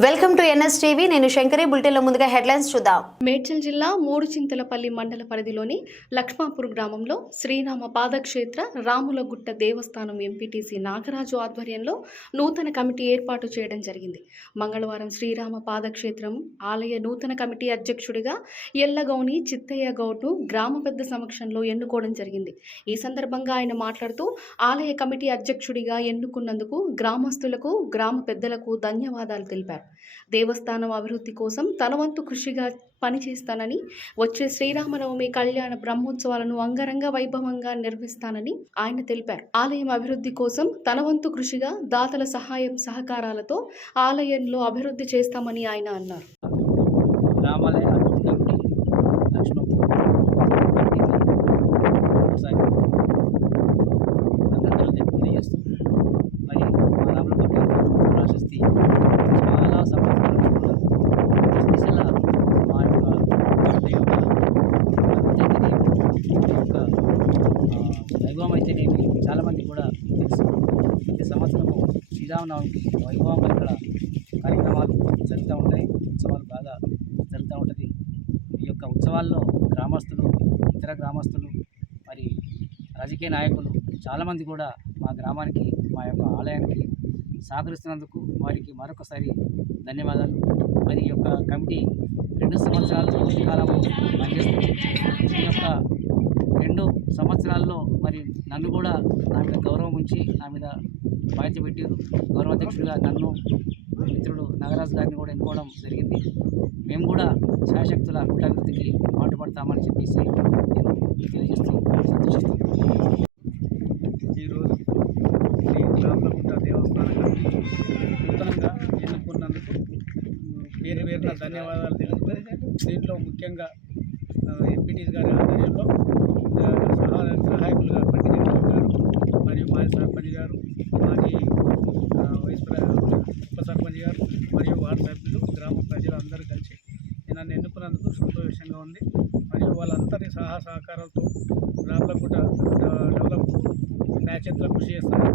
Welcome to NS TV. నేను శంకరి. బులెటిన్లో ముందుగా హెడ్లైన్స్ చూద్దాం. మేడ్చల్ జిల్లా మూడు చింతలపల్లి మండల పరిధిలోని లక్ష్మాపూర్ గ్రామంలో శ్రీరామ పాదక్షేత్ర రాములగుట్ట దేవస్థానం ఎంపీటీసీ నాగరాజు ఆధ్వర్యంలో నూతన కమిటీ ఏర్పాటు చేయడం జరిగింది. మంగళవారం శ్రీరామ పాదక్షేత్రం ఆలయ నూతన కమిటీ అధ్యక్షుడిగా ఎల్లగౌని చిత్తయ్య గౌడ్ను గ్రామ పెద్ద సమక్షంలో ఎన్నుకోవడం జరిగింది. ఈ సందర్భంగా ఆయన మాట్లాడుతూ ఆలయ కమిటీ అధ్యక్షుడిగా ఎన్నుకున్నందుకు గ్రామస్తులకు గ్రామ పెద్దలకు ధన్యవాదాలు తెలిపారు. దేవస్థానం అభివృద్ధి కోసం తనవంతు కృషిగా పనిచేస్తానని వచ్చే శ్రీరామనవమి కళ్యాణ బ్రహ్మోత్సవాలను అంగరంగ వైభవంగా నిర్వహిస్తానని ఆయన తెలిపారు. ఆలయం అభివృద్ధి కోసం తనవంతు కృషిగా దాతల సహాయం సహకారాలతో ఆలయంలో అభివృద్ధి చేస్తామని ఆయన అన్నారు రామాలయ అభివృద్ధి కమిటీ లక్ష్మణ్ ఒకసారి అందరికీ తెలియజేస్తూ మరి మా రామలపట్ల ప్రాశస్తి చాలా సంవత్సరాల దిశల మా యొక్క యొక్క అభివృద్ధి అయితేనేమి, యొక్క ఆ, వైభవం అయితేనేమి చాలామంది కూడా తెలుసు ప్రతి సంవత్సరము శ్రీరామనవమికి వైభవంగా ఇక్కడ. కార్యక్రమాలు జరుగుతూ ఉంటాయి. ఉత్సవాలు బాగా జరుగుతూ ఉంటుంది. ఈ యొక్క ఉత్సవాల్లో గ్రామస్తులు ఇతర గ్రామస్తులు మరి రాజకీయ నాయకులు చాలామంది కూడా మా గ్రామానికి మా యొక్క ఆలయానికి సహకరిస్తున్నందుకు వారికి మరొకసారి ధన్యవాదాలు. మరి ఈ యొక్క కమిటీ రెండు సంవత్సరాల కాలము కాలం పనిచేస్తుంది. ఈ యొక్క రెండు సంవత్సరాల్లో మరి నన్ను కూడా నా మీద గౌరవం ఉంచి నా మీద బాధ్యత పెట్టారు. గౌరవాధ్యక్షుడిగా నన్ను మిత్రుడు నాగరాజు గారిని కూడా ఎన్నుకోవడం జరిగింది. మేము కూడా శాశక్తుల కూటాభివృద్ధికి పాటుపడతామని చెప్పేసి నేను తెలియజేస్తున్నాను సంతోషిస్తున్నాను ఈరోజు శ్రీ రామలగుట్ట దేవస్థానం కమిటీ నూతనంగా ఎన్నుకున్నందుకు ఉమ్, పేరు పేరున ధన్యవాదాలు తెలుపుతూ దీంట్లో ముఖ్యంగా ఎంపీటీస్ గారి ఆధ్వర్యంలో ఆ, సహాయ సహాయకులుగా పండి గారు మరియు మాజీ సర్పంచ్ గారు మాజీ వైస్ ఉప సర్పంచ్ గారు మరియు వార్డు సభ్యులు గ్రామ ప్రజలు అందరూ కలిసి నన్ను ఎన్నుకున్నందుకు సంతోషంగా ఉంది. మరియు వాళ్ళందరి సహా సహకారాలతో రామలగుట్ట డెవలప్ న్యాయచేతుల కృషి చేస్తారు